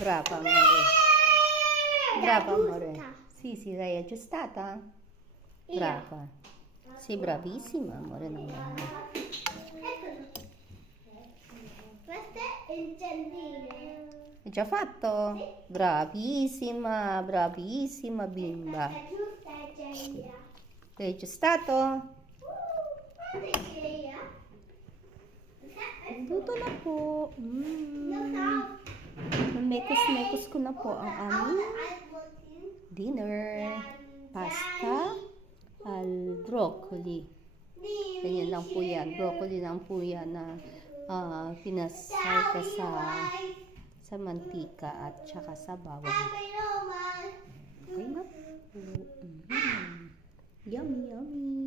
Brava amore. Brava amore. Sì, sì, l'hai aggiustata? Brava. Sei bravissima amore. Questo è il giardino. Hai già fatto? Sì. Bravissima, bravissima bimba. È giusta il giardino. L'hai aggiustato? Guarda che io. Luto na po. Mekos-mekos ko na po ang aming dinner. Pasta al broccoli. Ganyan lang po yan. Broccoli lang po yan na pinasay ka sa mantika at saka sa bawang. Okay na po. Yummy, yummy.